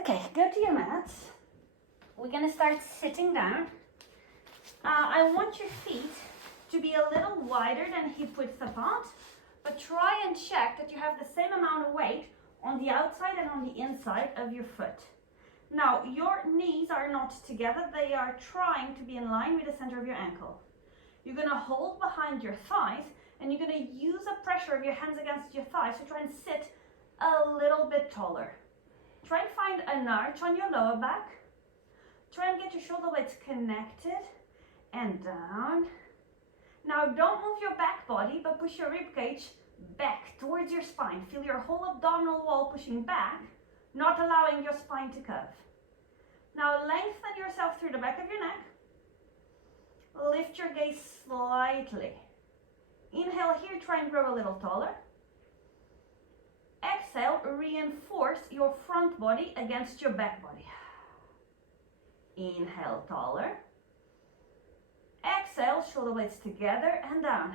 Okay, go to your mats. We're gonna start sitting down. I want your feet to be a little wider than hip width apart, but try and check that you have the same amount of weight on the outside and on the inside of your foot. Now, your knees are not together, they are trying to be in line with the center of your ankle. You're gonna hold behind your thighs and you're gonna use the pressure of your hands against your thighs to try and sit a little bit taller. Try and find an arch on your lower back. Try and get your shoulder blades connected and down. Now don't move your back body, but push your rib cage back towards your spine. Feel your whole abdominal wall pushing back, not allowing your spine to curve. Now lengthen yourself through the back of your neck. Lift your gaze slightly. Inhale here, try and grow a little taller. Exhale, reinforce your front body against your back body. Inhale, taller. Exhale, shoulder blades together and down.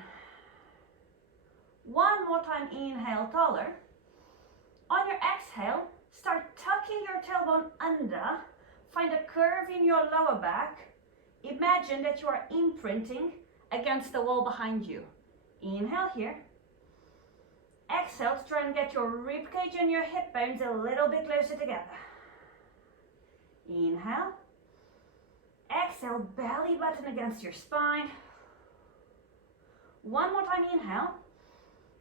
One more time, inhale, taller. On your exhale, start tucking your tailbone under. Find a curve in your lower back. Imagine that you are imprinting against the wall behind you. Inhale here. Exhale to try and get your rib cage and your hip bones a little bit closer together. Inhale. Exhale, belly button against your spine. One more time, inhale.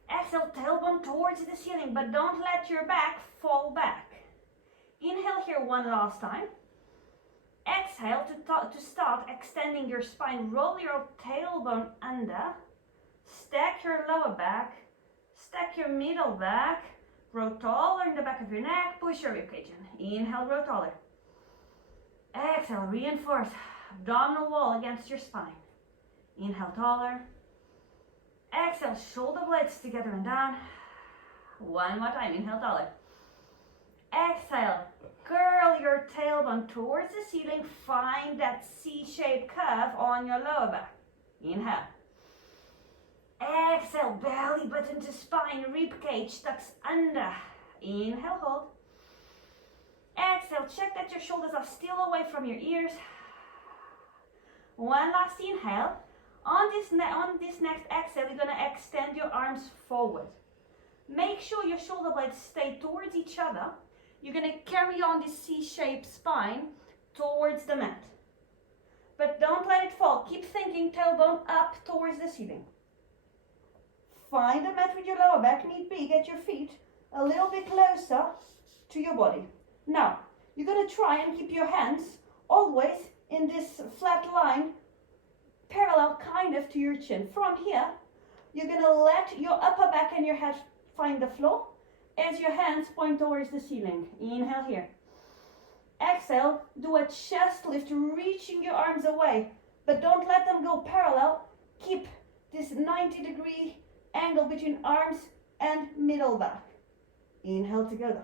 Exhale, tailbone towards the ceiling, but don't let your back fall back. Inhale here one last time. Exhale to start extending your spine. Roll your tailbone under. Stack your lower back. Stack your middle back. Grow taller in the back of your neck. Push your ribcage in. Inhale, grow taller. Exhale, reinforce abdominal wall against your spine. Inhale, taller. Exhale, shoulder blades together and down. One more time, inhale, taller. Exhale, curl your tailbone towards the ceiling. Find that C-shaped curve on your lower back. Inhale. Exhale, belly button to spine, rib cage tucks under. Inhale, hold. Exhale, check that your shoulders are still away from your ears. One last inhale. On this next exhale, you're going to extend your arms forward. Make sure your shoulder blades stay towards each other. You're going to carry on this C-shaped spine towards the mat. But don't let it fall. Keep thinking tailbone up towards the ceiling. Find a mat with your lower back. Need be, get your feet a little bit closer to your body. Now, you're going to try and keep your hands always in this flat line, parallel kind of to your chin. From here, you're going to let your upper back and your head find the floor as your hands point towards the ceiling. Inhale here. Exhale, do a chest lift, reaching your arms away, but don't let them go parallel. Keep this 90-degree angle between arms and middle back. Inhale to go down.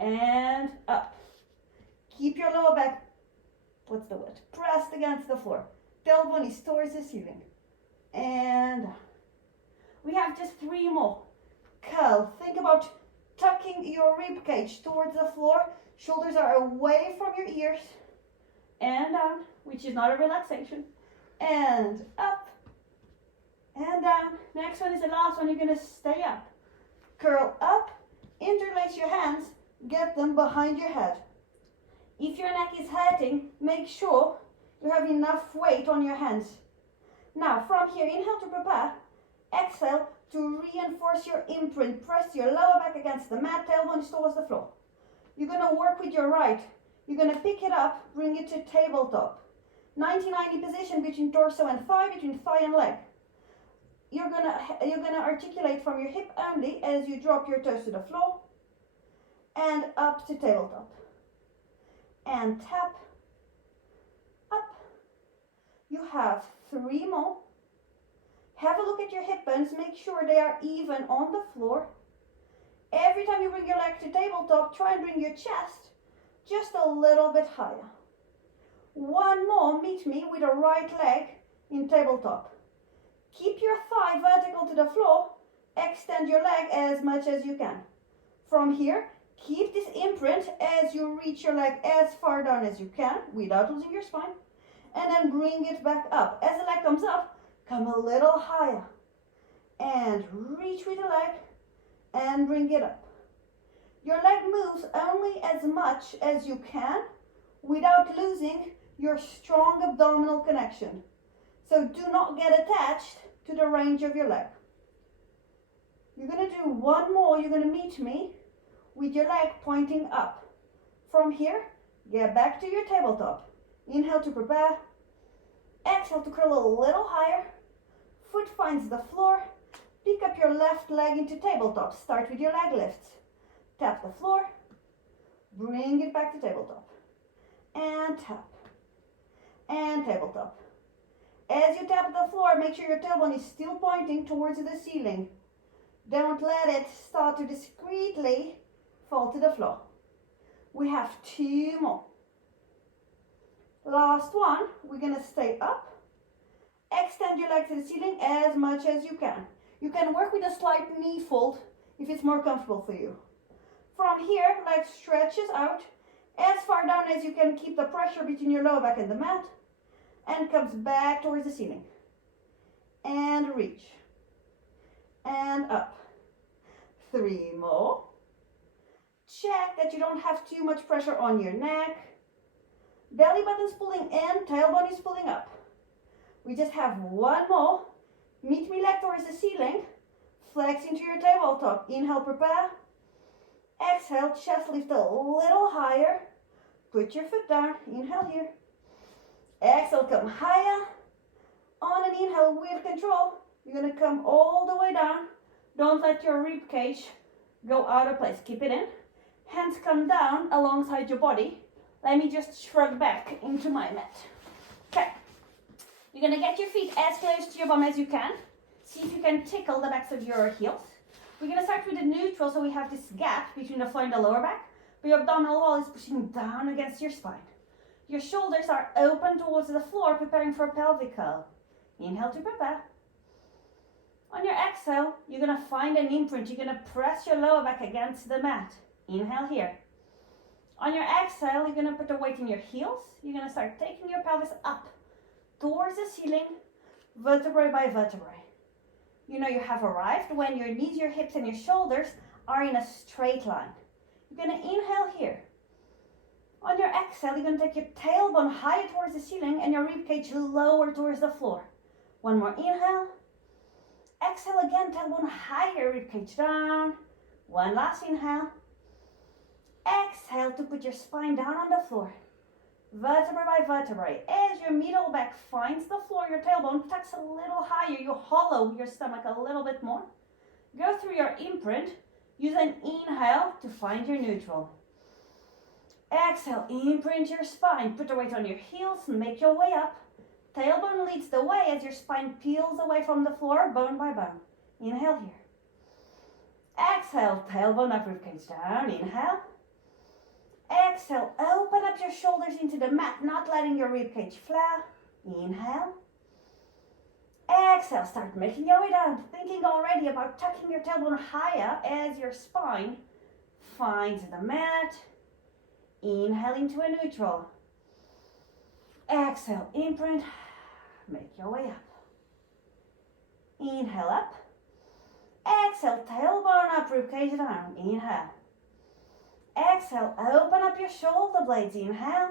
And up. Keep your lower back, pressed against the floor. Tailbone is towards the ceiling. And down. We have just 3 more. Curl. Think about tucking your rib cage towards the floor. Shoulders are away from your ears. And down, which is not a relaxation. And up. And down. Next one is the last one. You're going to stay up. Curl up. Interlace your hands. Get them behind your head. If your neck is hurting, make sure you have enough weight on your hands. Now, from here, inhale to prepare. Exhale to reinforce your imprint. Press your lower back against the mat, tailbone towards the floor. You're going to work with your right. You're going to pick it up, bring it to tabletop. 90-90 position between torso and thigh, between thigh and leg. You're gonna articulate from your hip only as you drop your toes to the floor. And up to tabletop. And tap. Up. You have 3 more. Have a look at your hip bones. Make sure they are even on the floor. Every time you bring your leg to tabletop, try and bring your chest just a little bit higher. 1 more. Meet me with a right leg in tabletop. Keep your thigh vertical to the floor. Extend your leg as much as you can. From here, Keep this imprint as you reach your leg as far down as you can without losing your spine. And then bring it back up. As the leg comes up, come a little higher. And reach with the leg and bring it up. Your leg moves only as much as you can without losing your strong abdominal connection. So do not get attached to the range of your leg. You're going to do one more. You're going to meet me with your leg pointing up. From here, get back to your tabletop. Inhale to prepare. Exhale to curl a little higher. Foot finds the floor. Pick up your left leg into tabletop. Start with your leg lifts. Tap the floor. Bring it back to tabletop. And tap. And tabletop. As you tap the floor, make sure your tailbone is still pointing towards the ceiling. Don't let it start to discreetly fall to the floor. We have 2 more. Last one, we're going to stay up. Extend your leg to the ceiling as much as you can. You can work with a slight knee fold if it's more comfortable for you. From here, leg stretches out as far down as you can, keep the pressure between your lower back and the mat, and comes back towards the ceiling. And reach. And up. 3 more. Check that you don't have too much pressure on your neck. Belly button's pulling in, tailbone is pulling up. We just have 1 more. Meet me leg towards the ceiling. Flex into your tabletop. Inhale, prepare. Exhale, chest lift a little higher. Put your foot down. Inhale here. Exhale, come higher. On an inhale with control, you're going to come all the way down. Don't let your rib cage go out of place. Keep it in. Hands come down alongside your body. Let me just shrug back into my mat. Okay. You're going to get your feet as close to your bum as you can. See if you can tickle the backs of your heels. We're going to start with the neutral, so we have this gap between the floor and the lower back. But your abdominal wall is pushing down against your spine. Your shoulders are open towards the floor, preparing for a pelvic curl. Inhale to prepare. On your exhale, you're going to find an imprint. You're going to press your lower back against the mat. Inhale here. On your exhale, you're going to put the weight in your heels. You're going to start taking your pelvis up towards the ceiling, vertebrae by vertebrae. You know you have arrived when your knees, your hips, and your shoulders are in a straight line. You're going to inhale here. On your exhale, you're going to take your tailbone higher towards the ceiling and your ribcage lower towards the floor. 1 more inhale. Exhale again, tailbone higher, ribcage down. 1 last inhale. Exhale to put your spine down on the floor. Vertebrae by vertebrae. As your middle back finds the floor, your tailbone tucks a little higher. You hollow your stomach a little bit more. Go through your imprint. Use an inhale to find your neutral. Exhale, imprint your spine. Put the weight on your heels and make your way up. Tailbone leads the way as your spine peels away from the floor, bone by bone. Inhale here. Exhale, tailbone up, ribcage down. Inhale. Exhale, open up your shoulders into the mat, not letting your ribcage flare. Inhale. Exhale, start making your way down. Thinking already about tucking your tailbone higher as your spine finds the mat. Inhale into a neutral. Exhale, imprint. Make your way up. Inhale up. Exhale, tailbone up, ribcage down. Inhale. Exhale, open up your shoulder blades. Inhale.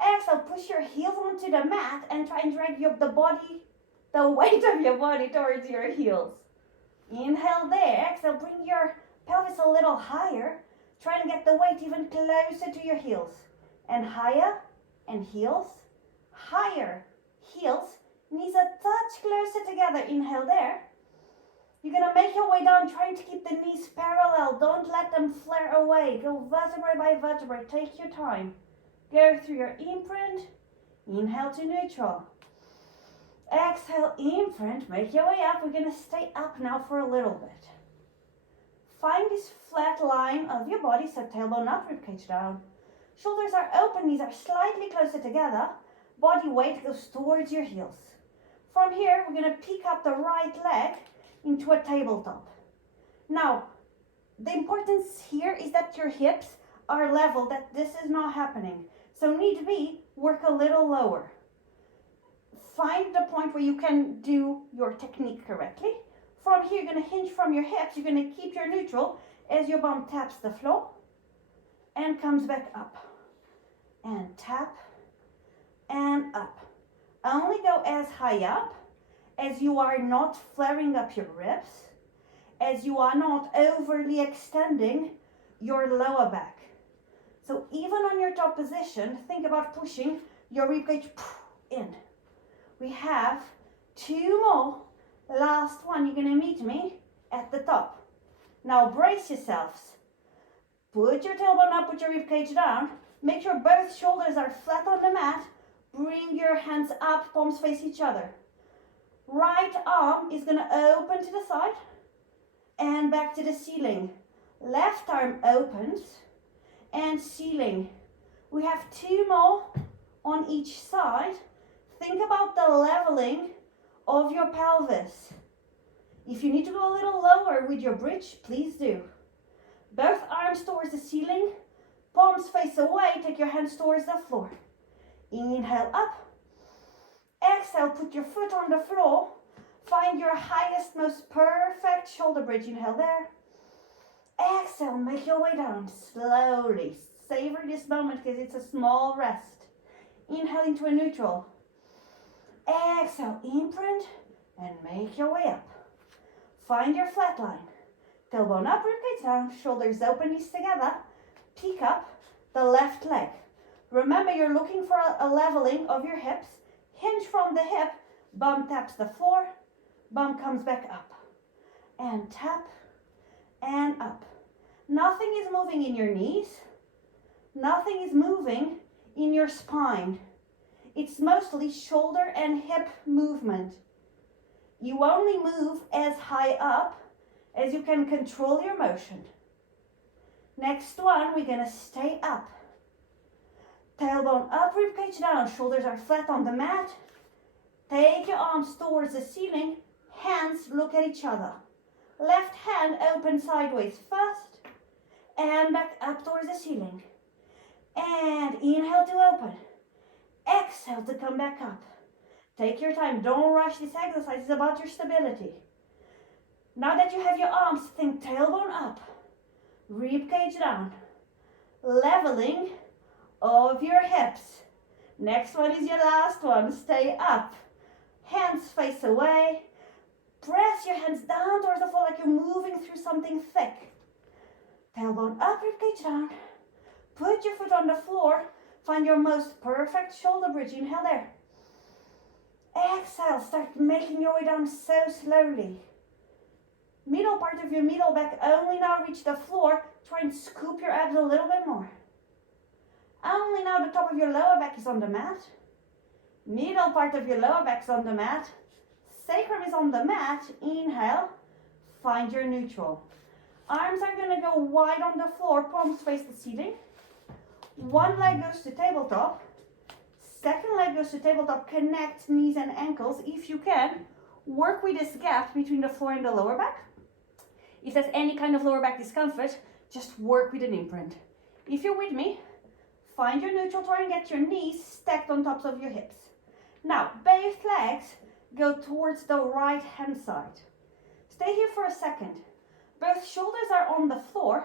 Exhale, push your heels onto the mat and try and drag the weight of your body towards your heels. Inhale there. Exhale, bring your pelvis a little higher. Try and get the weight even closer to your heels. And higher, and heels, higher, heels, knees a touch closer together. Inhale there. You're going to make your way down, trying to keep the knees parallel. Don't let them flare away. Go vertebrae by vertebrae. Take your time. Go through your imprint. Inhale to neutral. Exhale, imprint. Make your way up. We're going to stay up now for a little bit. Find this flat line of your body, so tailbone up, ribcage down. Shoulders are open, knees are slightly closer together. Body weight goes towards your heels. From here, we're going to pick up the right leg into a tabletop. Now, the importance here is that your hips are level, that this is not happening. So need to be, work a little lower. Find the point where you can do your technique correctly. From here, you're going to hinge from your hips. You're going to keep your neutral as your bum taps the floor and comes back up. And tap and up. Only go as high up as you are not flaring up your ribs, as you are not overly extending your lower back. So even on your top position, think about pushing your ribcage in. We have 2 more. Last one, you're going to meet me at the top. Now brace yourselves. Put your tailbone up, put your ribcage down. Make sure both shoulders are flat on the mat. Bring your hands up, palms face each other. Right arm is going to open to the side and back to the ceiling. Left arm opens and ceiling. We have 2 more on each side. Think about the leveling of your pelvis. If you need to go a little lower with your bridge, please do. Both arms towards the ceiling, palms face away, take your hands towards the floor. Inhale up. Exhale, put your foot on the floor. Find your highest, most perfect shoulder bridge. Inhale there. Exhale, make your way down slowly. Savor this moment because it's a small rest. Inhale into a neutral. Exhale, imprint and make your way up. Find your flat line. Tailbone up, ribcage down, shoulders open, knees together. Peek up the left leg. Remember, you're looking for a leveling of your hips. Hinge from the hip, bum taps the floor, bum comes back up. And tap and up. Nothing is moving in your knees. Nothing is moving in your spine. It's mostly shoulder and hip movement. You only move as high up as you can control your motion. Next one, we're going to stay up. Tailbone up, ribcage down, shoulders are flat on the mat. Take your arms towards the ceiling, hands look at each other. Left hand open sideways first, and back up towards the ceiling. And inhale to open. Exhale to come back up. Take your time, don't rush this exercise, it's about your stability. Now that you have your arms, think tailbone up, ribcage down, leveling of your hips. Next one is your last one. Stay up. Hands face away. Press your hands down towards the floor like you're moving through something thick. Tailbone up, ribcage down. Put your foot on the floor. Find your most perfect shoulder bridge. Inhale there. Exhale. Start making your way down so slowly. Middle part of your middle back only now reach the floor. Try and scoop your abs a little bit more. Only now the top of your lower back is on the mat. Middle part of your lower back is on the mat. Sacrum is on the mat. Inhale. Find your neutral. Arms are going to go wide on the floor. Palms face the ceiling. One leg goes to tabletop. Second leg goes to tabletop. Connect knees and ankles if you can. Work with this gap between the floor and the lower back. If there's any kind of lower back discomfort, just work with an imprint. If you're with me, find your neutral, try and get your knees stacked on tops of your hips. Now, both legs go towards the right hand side. Stay here for a second. Both shoulders are on the floor,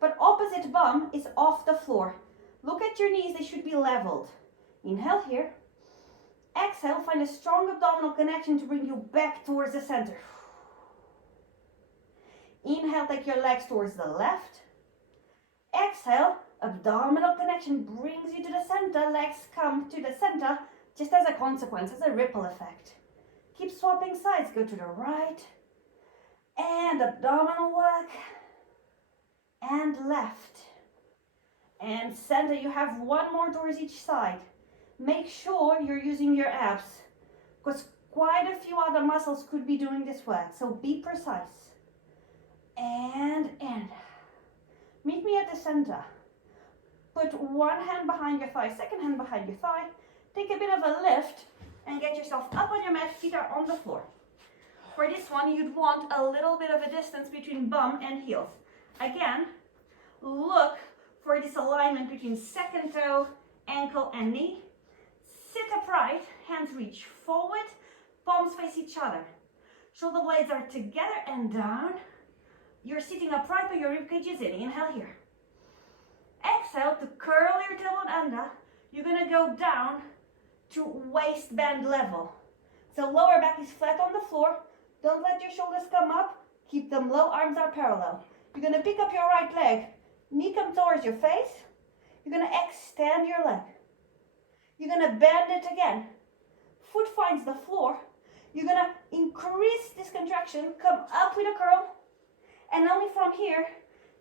but opposite bum is off the floor. Look at your knees, they should be leveled. Inhale here. Exhale, find a strong abdominal connection to bring you back towards the center. Inhale, take your legs towards the left. Exhale, abdominal connection brings you to the center. Legs come to the center just as a consequence, as a ripple effect. Keep swapping sides. Go to the right. And abdominal work. And left. And center. You have one more towards each side. Make sure you're using your abs, because quite a few other muscles could be doing this work. So be precise. And in. Meet me at the center. Put one hand behind your thigh, second hand behind your thigh. Take a bit of a lift and get yourself up on your mat, feet are on the floor. For this one, you'd want a little bit of a distance between bum and heels. Again, look alignment between second toe, ankle and knee. Sit upright, hands reach forward, palms face each other. Shoulder blades are together and down. You're sitting upright but your ribcage is in. Inhale here. Exhale to curl your tailbone under. You're gonna go down to waistband level. So lower back is flat on the floor. Don't let your shoulders come up. Keep them low, arms are parallel. You're gonna pick up your right leg. Knee come towards your face. You're gonna extend your leg. You're gonna bend it again. Foot finds the floor. You're gonna increase this contraction, come up with a curl, and only from here,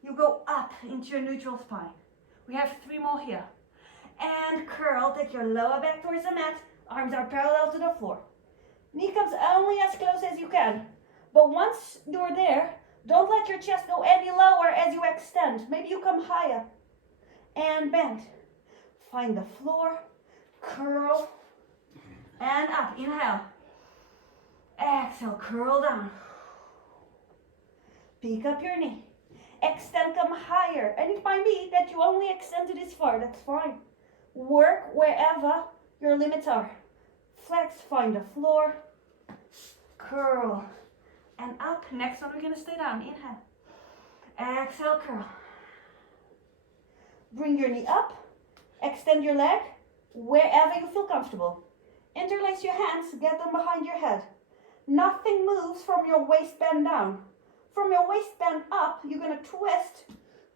you go up into your neutral spine. We have 3 more here. And curl, take your lower back towards the mat, arms are parallel to the floor. Knee comes only as close as you can. But once you're there, don't let your chest go any lower as you extend. Maybe you come higher. And bend. Find the floor, curl, and up. Inhale. Exhale, curl down. Pick up your knee. Extend, come higher. And it might be that you only extended this far. That's fine. Work wherever your limits are. Flex, find the floor. Curl. And up. Next one, we're going to stay down. Inhale. Exhale, curl. Bring your knee up. Extend your leg wherever you feel comfortable. Interlace your hands. Get them behind your head. Nothing moves from your waistband down. From your waistband up, you're going to twist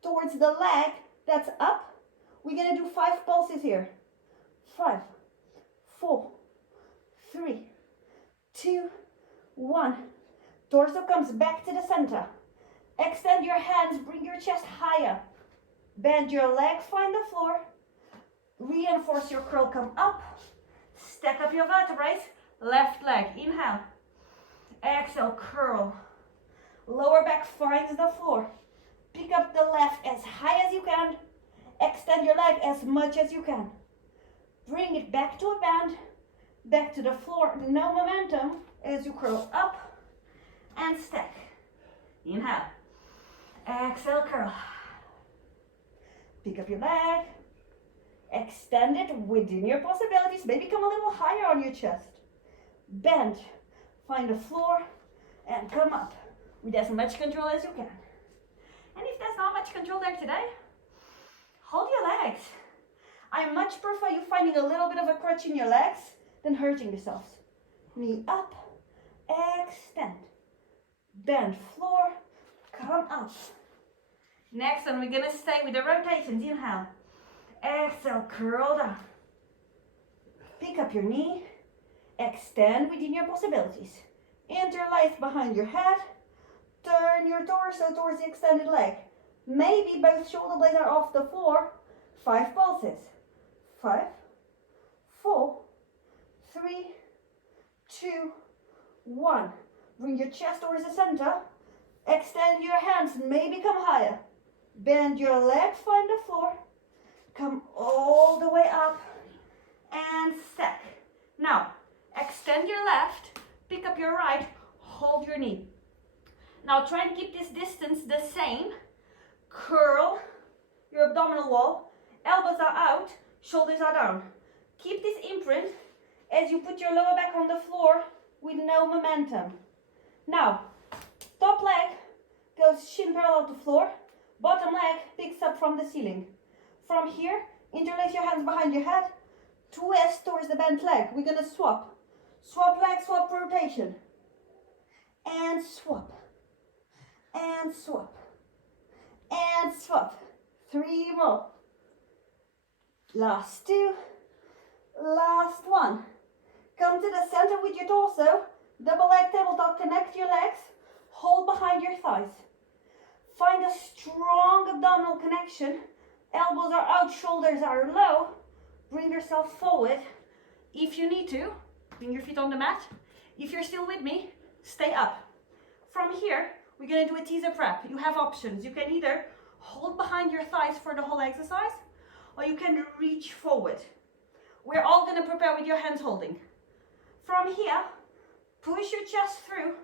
towards the leg that's up. We're going to do 5 pulses here. 5, 4, 3, 2, 1. Torso comes back to the center. Extend your hands, bring your chest higher. Bend your leg, find the floor. Reinforce your curl, come up. Stack up your vertebrae. Left leg, inhale. Exhale, curl. Lower back finds the floor. Pick up the left as high as you can. Extend your leg as much as you can. Bring it back to a bend. Back to the floor. No momentum as you curl up and stack. Inhale. Exhale, curl. Pick up your leg. Extend it within your possibilities. Maybe come a little higher on your chest. Bend. Find the floor and come up with as much control as you can. And if there's not much control there today, hold your legs. I much prefer you finding a little bit of a crutch in your legs than hurting yourselves. Knee up, extend, bend floor, come up. Next one, we're gonna stay with the rotations. Inhale, exhale, curl down. Pick up your knee, extend within your possibilities. Interlace behind your head. Turn your torso towards the extended leg. Maybe both shoulder blades are off the floor. 5 pulses. 5, 4, 3, 2, 1. Bring your chest towards the center. Extend your hands, maybe come higher. Bend your leg, find the floor. Come all the way up and stack. Now, extend your left, pick up your right, hold your knee. Now try and keep this distance the same. Curl your abdominal wall, elbows are out, shoulders are down. Keep this imprint as you put your lower back on the floor with no momentum. Now, top leg goes shin parallel to floor, bottom leg picks up from the ceiling. From here, interlace your hands behind your head, twist towards the bent leg. We're gonna swap. Swap leg, swap rotation. And swap. And swap. And swap. 3 more. Last 2. Last 1. Come to the center with your torso. Double leg tabletop. Connect your legs. Hold behind your thighs. Find a strong abdominal connection. Elbows are out, shoulders are low. Bring yourself forward. If you need to, bring your feet on the mat. If you're still with me, stay up. From here, we're going to do a teaser prep. You have options. You can either hold behind your thighs for the whole exercise, or you can reach forward. We're all going to prepare with your hands holding. From here, push your chest through.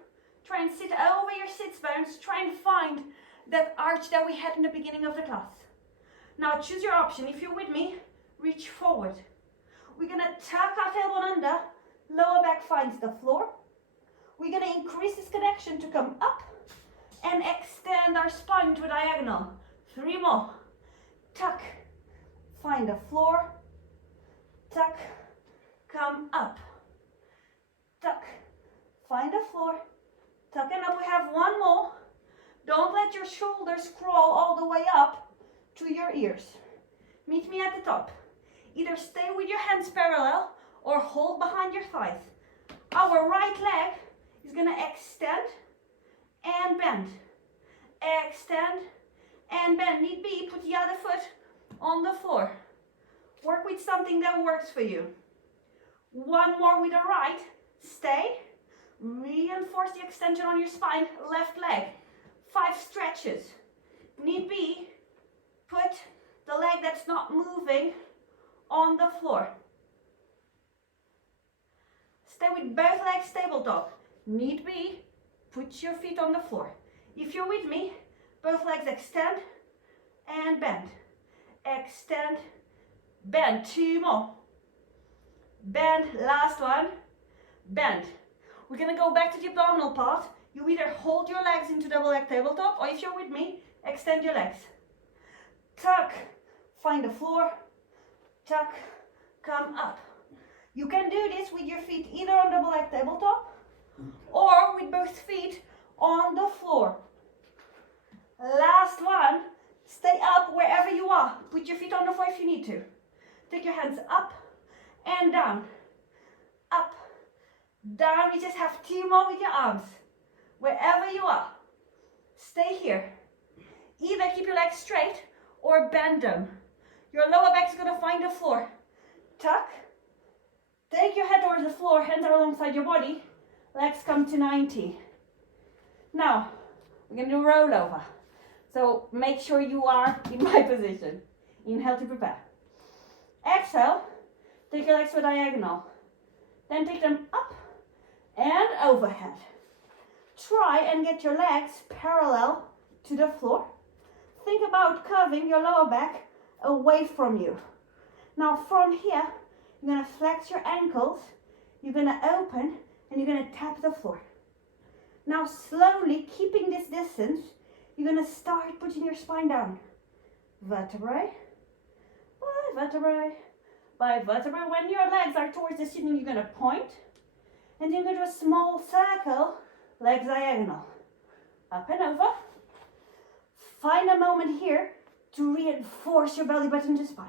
Try and sit over your sits bones. Try and find that arch that we had in the beginning of the class. Now choose your option. If you're with me, reach forward. We're gonna tuck our tailbone under, lower back finds the floor. We're gonna increase this connection to come up and extend our spine to a diagonal. 3 more. Tuck, find the floor. Tuck, come up. Tuck, find the floor. Tuck and up. We have 1 more. Don't let your shoulders crawl all the way up to your ears. Meet me at the top. Either stay with your hands parallel or hold behind your thighs. Our right leg is going to extend and bend. Extend and bend. Need be, put the other foot on the floor. Work with something that works for you. 1 more with the right. Stay. Reinforce the extension on your spine. Left leg. 5 stretches. Need be, put the leg that's not moving on the floor. Stay with both legs tabletop. Need be, put your feet on the floor. If you're with me, both legs extend and bend. Extend, bend. 2 more. Bend, last one. Bend. We're gonna go back to the abdominal part. You either hold your legs into double leg tabletop, or if you're with me, extend your legs. Tuck, find the floor. Tuck, come up. You can do this with your feet either on double leg tabletop or with both feet on the floor. Last one, stay up wherever you are. Put your feet on the floor if you need to. Take your hands up and down. Up, down. We just have 2 more with your arms. Wherever you are, stay here. Either keep your legs straight or bend them. Your lower back is going to find the floor. Tuck. Take your head towards the floor, hands are alongside your body. Legs come to 90. Now, we're going to do a rollover. So make sure you are in my position. Inhale to prepare. Exhale, take your legs to a diagonal. Then take them up and overhead. Try and get your legs parallel to the floor. Think about curving your lower back away from you. Now from here, you're going to flex your ankles, you're going to open, and you're going to tap the floor. Now slowly, keeping this distance, you're going to start putting your spine down. Vertebrae by vertebrae by vertebrae. When your legs are towards the ceiling, you're going to point. And then you're going to do a small circle, legs diagonal. Up and over. Find a moment here to reinforce your belly button to spine.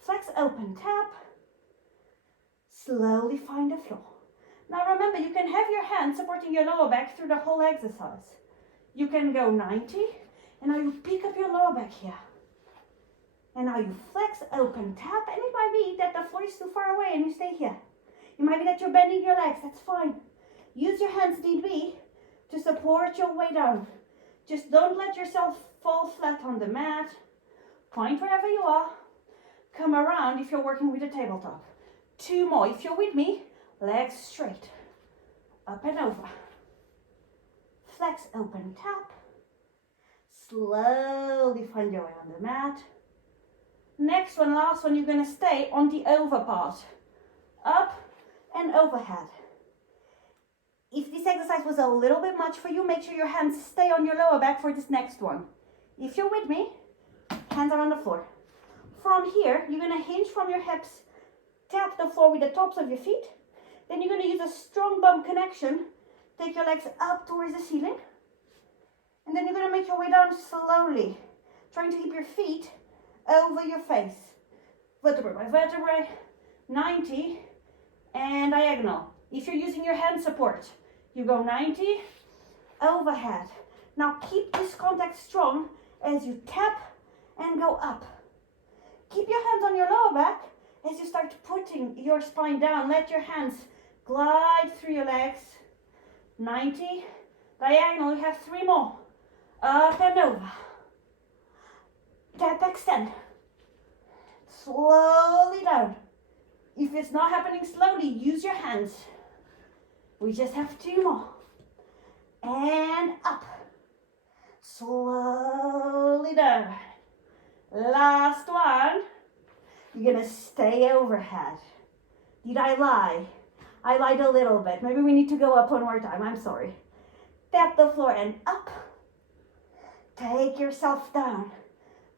Flex, open, tap. Slowly find the floor. Now remember, you can have your hands supporting your lower back through the whole exercise. You can go 90, and now you pick up your lower back here. And now you flex, open, tap, and it might be that the floor is too far away and you stay here. It might be that you're bending your legs, that's fine. Use your hands, need be, to support your way down. Just don't let yourself fall flat on the mat. Point wherever you are. Come around if you're working with a tabletop. 2 more. If you're with me, legs straight. Up and over. Flex, open, tap. Slowly find your way on the mat. Next one, last one, you're going to stay on the over part. Up and overhead. If this exercise was a little bit much for you, make sure your hands stay on your lower back for this next one. If you're with me, hands are on the floor. From here, you're going to hinge from your hips, tap the floor with the tops of your feet. Then you're going to use a strong bump connection. Take your legs up towards the ceiling. And then you're going to make your way down slowly, trying to keep your feet over your face. Vertebrae by vertebrae, 90, and diagonal. If you're using your hand support, you go 90, overhead. Now keep this contact strong as you tap and go up. Keep your hands on your lower back as you start putting your spine down. Let your hands glide through your legs. 90, diagonal, you have 3 more. Up and over. Tap, extend. Slowly down. If it's not happening slowly, use your hands. We just have 2 more. And up. Slowly down. Last one. You're gonna stay overhead. Did I lie? I lied a little bit. Maybe we need to go up one more time. I'm sorry. Tap the floor and up. Take yourself down.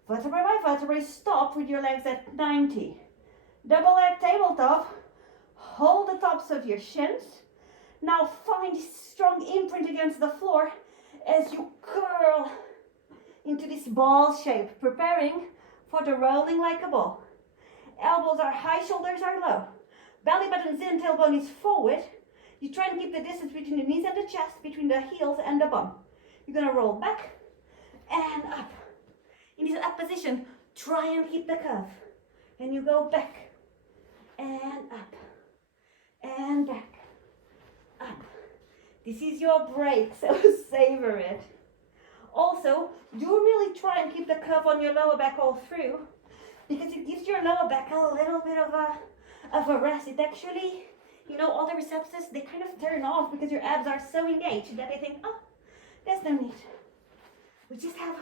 Vertebrae by vertebrae, stop with your legs at 90. Double leg tabletop. Hold the tops of your shins. Now find strong imprint against the floor as you curl into this ball shape, preparing for the rolling like a ball. Elbows are high, shoulders are low. Belly button's in, tailbone is forward. You try and keep the distance between the knees and the chest, between the heels and the bum. You're gonna roll back and up. In this up position, try and keep the curve. And you go back and up and back, up. This is your break, so savor it. Also, do really try and keep the curve on your lower back all through, because it gives your lower back a little bit of a rest. It actually, you know, all the receptors, they kind of turn off because your abs are so engaged that they think, oh, there's no need. We just have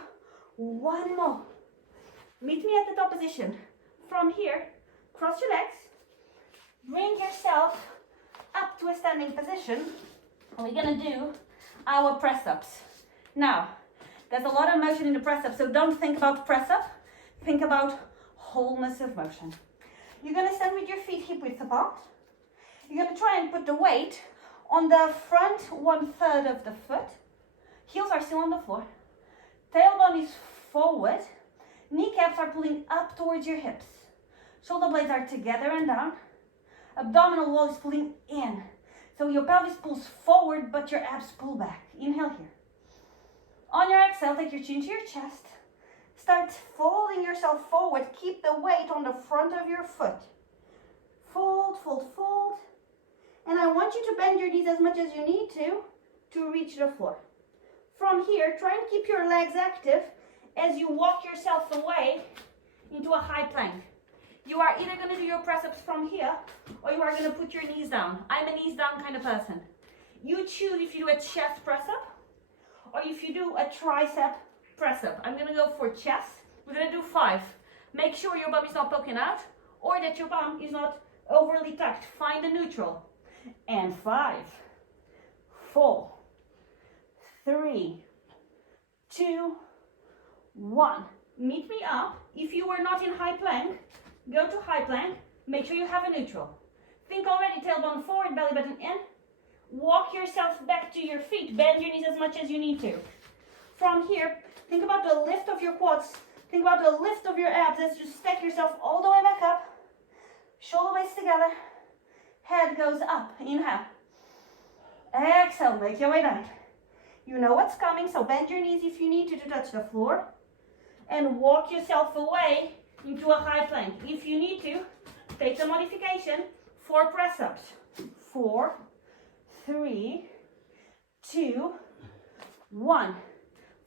one more. Meet me at the top position. From here, cross your legs, bring yourself up to a standing position. And we're gonna do our press-ups. Now, there's a lot of motion in the press-up, so don't think about press-up. Think about wholeness of motion. You're gonna stand with your feet hip width apart. You're gonna try and put the weight on the front 1/3 of the foot. Heels are still on the floor. Tailbone is forward. Kneecaps are pulling up towards your hips. Shoulder blades are together and down. Abdominal wall is pulling in. So your pelvis pulls forward, but your abs pull back. Inhale here. On your exhale, take your chin to your chest. Start folding yourself forward. Keep the weight on the front of your foot. Fold, fold, fold. And I want you to bend your knees as much as you need to reach the floor. From here, try and keep your legs active as you walk yourself away into a high plank. You are either going to do your press-ups from here, or you are going to put your knees down. I'm a knees down kind of person. You choose if you do a chest press-up, or if you do a tricep press-up. I'm going to go for chest. We're going to do 5. Make sure your bum is not poking out, or that your bum is not overly tucked. Find the neutral. And 5, 4, 3, 2, 1. Meet me up. If you are not in high plank, go to high plank. Make sure you have a neutral. Think already, tailbone forward, belly button in. Walk yourself back to your feet. Bend your knees as much as you need to. From here, think about the lift of your quads. Think about the lift of your abs as you stack yourself all the way back up. Shoulder blades together. Head goes up. Inhale. Exhale. Make your way down. You know what's coming, so bend your knees if you need to touch the floor. And walk yourself away into a high plank. If you need to, take the modification. 4 press-ups. 4, 3, 2, 1.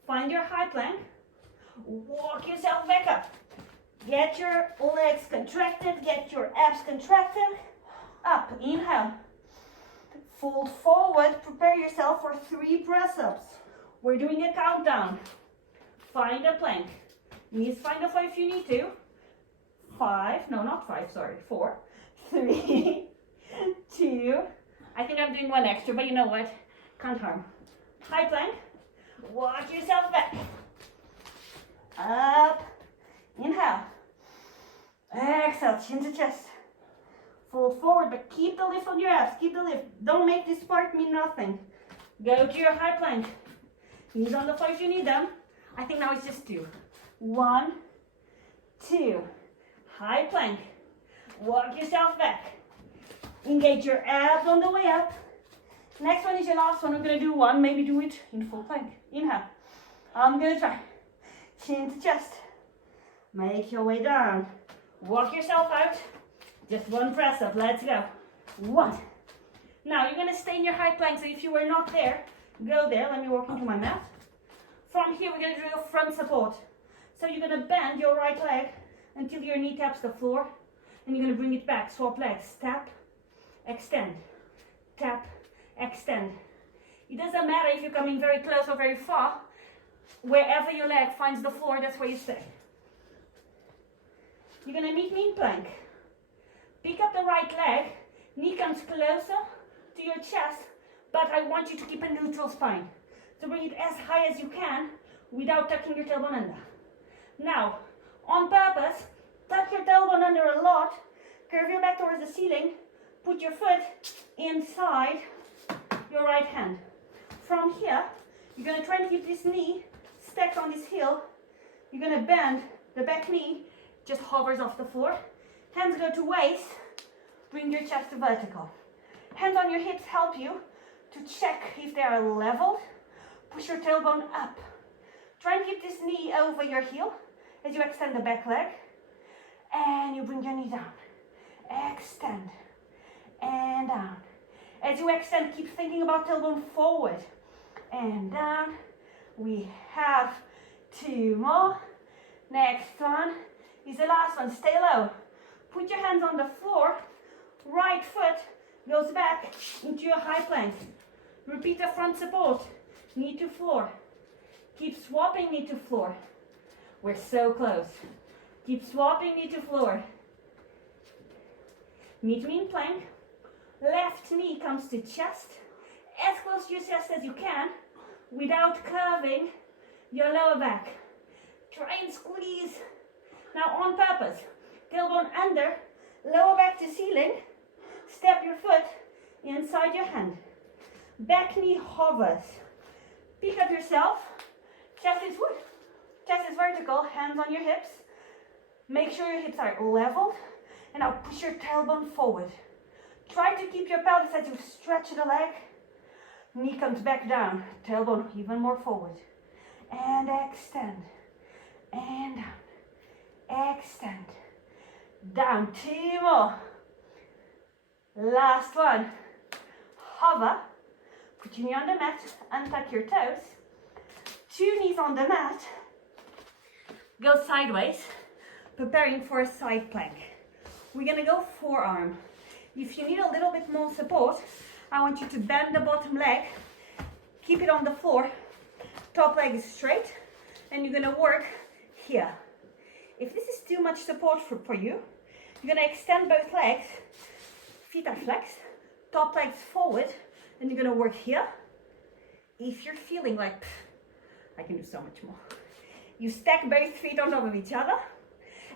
Find your high plank. Walk yourself back up. Get your legs contracted. Get your abs contracted. Up. Inhale. Fold forward. Prepare yourself for 3 press-ups. We're doing a countdown. Find a plank. Knees find a 5 if you need to. 5. No, not 5. Sorry. 4, 3, 2. I think I'm doing 1 extra, but you know what? Can't harm. High plank. Walk yourself back. Up. Inhale. Exhale. Chin to chest. Fold forward, but keep the lift on your abs. Keep the lift. Don't make this part mean nothing. Go to your high plank. Knees on the floor if you need them. I think now it's just 2. 1, 2. High plank. Walk yourself back. Engage your abs on the way up. Next one is your last one. We're going to do 1. Maybe do it in full plank. Inhale. I'm going to try. Chin to chest. Make your way down. Walk yourself out. Just 1 press up. Let's go. 1. Now you're going to stay in your high plank. So if you were not there, go there. Let me walk into my mat. From here, we're going to do your front support. So you're going to bend your right leg until your knee taps the floor. And you're going to bring it back. Swap legs. Tap. Extend. Tap. Extend. It doesn't matter if you're coming very close or very far. Wherever your leg finds the floor, that's where you stay. You're gonna meet me in plank. Pick up the right leg, knee comes closer to your chest, but I want you to keep a neutral spine. So bring it as high as you can without tucking your tailbone under. Now, on purpose, tuck your tailbone under a lot, curve your back towards the ceiling, put your foot inside your right hand. From here, you're going to try and keep this knee stacked on this heel. You're going to bend the back knee, just hovers off the floor. Hands go to waist, bring your chest to vertical. Hands on your hips help you to check if they are leveled. Push your tailbone up. Try and keep this knee over your heel as you extend the back leg. And you bring your knee down. Extend. And down. As you extend, keep thinking about tailbone forward. And down. We have 2 more. Next one is the last one. Stay low. Put your hands on the floor. Right foot goes back into your high plank. Repeat the front support. Knee to floor. Keep swapping knee to floor. We're so close. Keep swapping knee to floor. Meet me in plank. Left knee comes to chest. As close to your chest as you can without curving your lower back. Try and squeeze. Now on purpose. Tailbone under. Lower back to ceiling. Step your foot inside your hand. Back knee hovers. Pick up yourself. Chest is vertical. Hands on your hips. Make sure your hips are leveled. And now push your tailbone forward. Try to keep your pelvis as you stretch the leg. Knee comes back down. Tailbone even more forward. And extend. And down. Extend. Down. 2 more. Last one. Hover. Put your knee on the mat. Untuck your toes. 2 knees on the mat. Go sideways. Preparing for a side plank. We're going to go forearm. If you need a little bit more support, I want you to bend the bottom leg. Keep it on the floor. Top leg is straight. And you're going to work here. If this is too much support for you, you're going to extend both legs. Feet are flexed. Top legs forward. And you're going to work here. If you're feeling like, I can do so much more. You stack both feet on top of each other.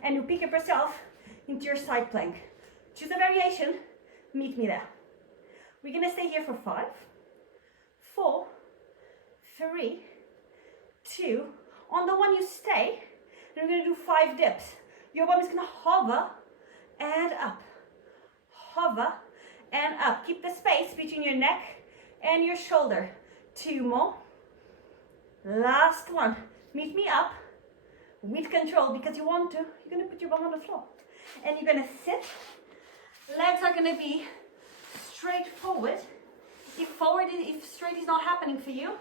And you pick up yourself into your side plank. Choose a variation. Meet me there. We're going to stay here for 5, 4, 3, 2. On the one you stay, and we're going to do 5 dips. Your bum is going to hover and up. Hover and up. Keep the space between your neck and your shoulder. 2 more. Last one. Meet me up with control because you want to. You're going to put your bum on the floor. And you're going to sit. Legs are going to be straight forward. If straight is not happening for you,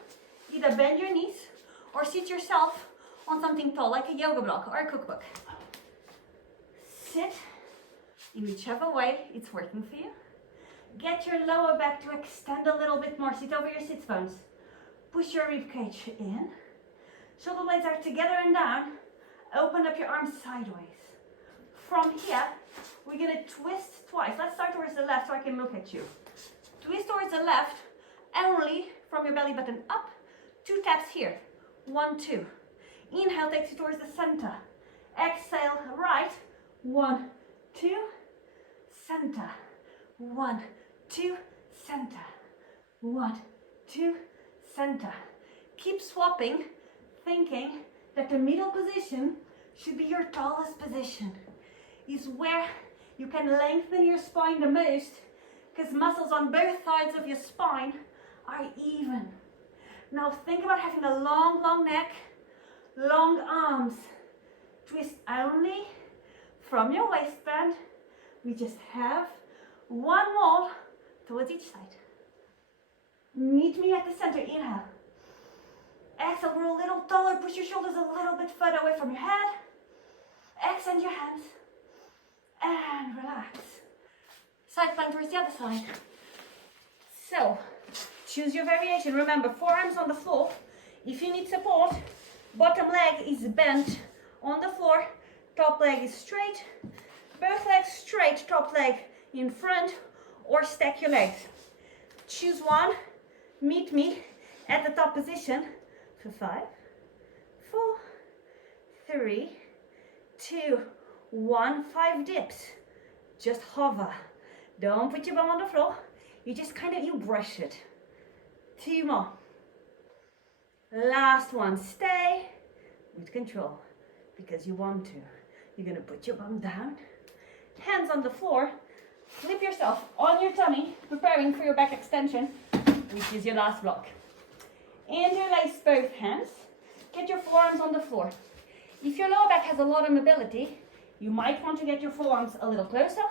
either bend your knees or sit yourself on something tall, like a yoga block or a cookbook. Sit in whichever way it's working for you. Get your lower back to extend a little bit more. Sit over your sits bones. Push your rib cage in. Shoulder blades are together and down. Open up your arms sideways. From here, we're going to twist twice. Let's start towards the left so I can look at you. Twist towards the left, only from your belly button up. 2 taps here. 1, 2. Inhale takes you towards the center. Exhale, right. 1, 2. Center. 1, 2. Center. 1, 2. Center. Keep swapping, thinking that the middle position should be your tallest position. Is where you can lengthen your spine the most, because muscles on both sides of your spine are even. Now think about having a long, long neck, long arms. Twist only from your waistband. We just have 1 more towards each side. Meet me at the center. Inhale. Exhale, grow a little taller. Push your shoulders a little bit further away from your head. Extend your hands. And relax. Side plank towards the other side. So, choose your variation. Remember, forearms on the floor. If you need support, bottom leg is bent on the floor. Top top leg is straight, both legs straight, top leg in front, or stack your legs. Choose one, meet me at the top position for 5, 4, 3, 2, 1, 5 dips. Just hover. Don't put your bum on the floor. You just you brush it. 2 more. Last one. Stay with control because you want to. You're going to put your bum down, hands on the floor, flip yourself on your tummy, preparing for your back extension, which is your last block. Interlace both hands. Get your forearms on the floor. If your lower back has a lot of mobility, you might want to get your forearms a little closer.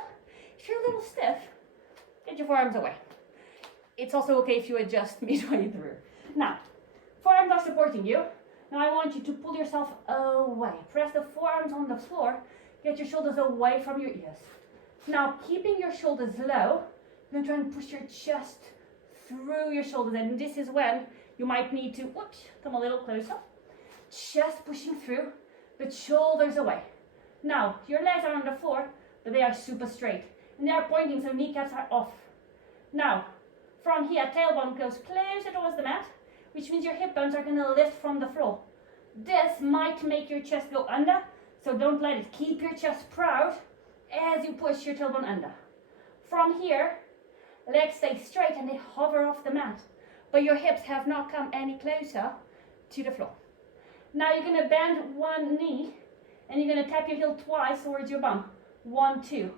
If you're a little stiff, get your forearms away. It's also okay if you adjust midway through. Now, forearms are supporting you. Now I want you to pull yourself away. Press the forearms on the floor. Get your shoulders away from your ears. Now, keeping your shoulders low, you're going to try and push your chest through your shoulders. And this is when you might need to, come a little closer. Chest pushing through, but shoulders away. Now, your legs are on the floor, but they are super straight. And they are pointing, so kneecaps are off. Now, from here, tailbone goes closer towards the mat, which means your hip bones are going to lift from the floor. This might make your chest go under, so don't let it. Keep your chest proud as you push your tailbone under. From here, legs stay straight and they hover off the mat, but your hips have not come any closer to the floor. Now you're going to bend one knee and you're going to tap your heel twice towards your bum. 1, 2.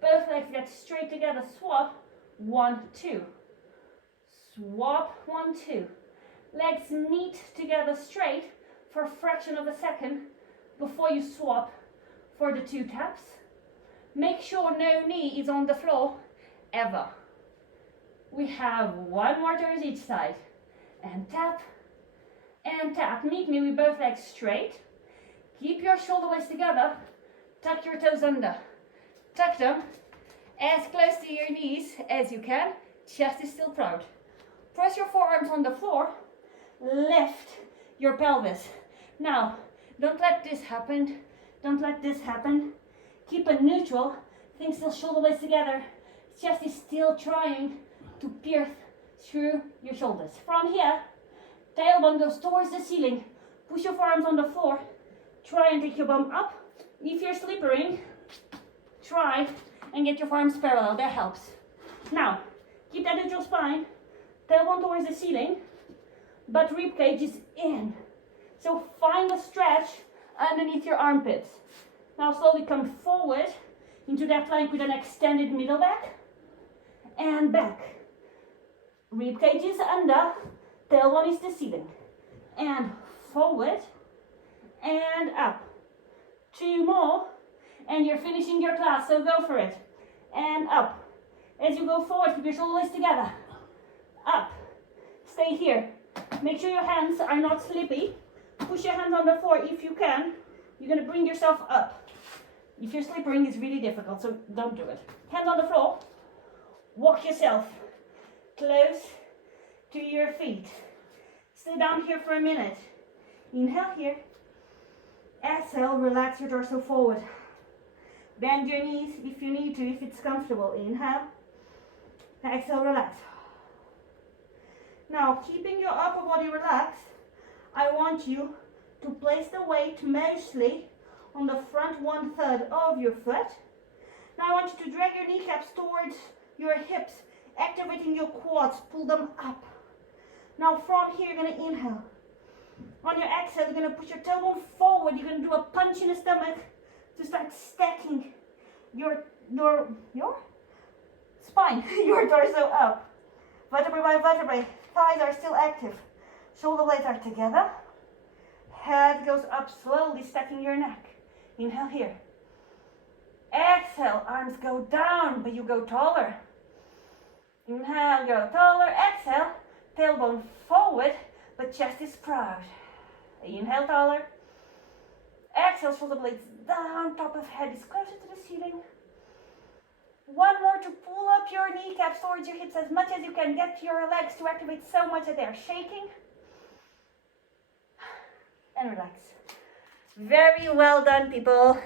Both legs get straight together. Swap. 1, 2. Swap. 1, 2. Legs meet together straight for a fraction of a second before you swap for the 2 taps. Make sure no knee is on the floor ever. We have 1 more turn each side. And tap. And tap. Meet me with both legs straight. Keep your shoulder blades together. Tuck your toes under. Tuck them as close to your knees as you can. Chest is still proud. Press your forearms on the floor. Lift your pelvis. Now, don't let this happen. Don't let this happen. Keep it neutral. Think still shoulder blades together. Chest is still trying to pierce through your shoulders. From here, tailbone goes towards the ceiling. Push your forearms on the floor. Try and take your bum up. If you're slippering, try and get your forearms parallel. That helps. Now, keep that neutral spine. Tailbone towards the ceiling, but rib cage is in. So find a stretch underneath your armpits. Now slowly come forward into that plank with an extended middle back and back. Rib cage is under, tailbone is the ceiling. And forward and up. 2 more and you're finishing your class, so go for it. And up. As you go forward, keep your shoulder blades together. Up. Stay here. Make sure your hands are not slippy. Push your hands on the floor if you can. You're going to bring yourself up. If you're slippering, it's really difficult, so don't do it. Hands on the floor. Walk yourself close to your feet. Stay down here for a minute. Inhale here. Exhale, relax your torso forward. Bend your knees if you need to, if it's comfortable. Inhale. Exhale, relax. Now, keeping your upper body relaxed, I want you to place the weight mostly on the front 1/3 of your foot. Now I want you to drag your kneecaps towards your hips, activating your quads, pull them up. Now from here, you're going to inhale. On your exhale, you're going to push your tailbone forward. You're going to do a punch in the stomach to start stacking your spine, your torso up. Vertebrae by vertebrae, thighs are still active. Shoulder blades are together. Head goes up slowly, stacking your neck. Inhale here. Exhale, arms go down, but you go taller. Inhale, go taller. Exhale, tailbone forward, but chest is proud. Inhale, taller. Exhale, shoulder blades down, top of head is closer to the ceiling. 1 more to pull up your kneecaps towards your hips as much as you can. Get your legs to activate so much that they're shaking. And relax. Very well done, people.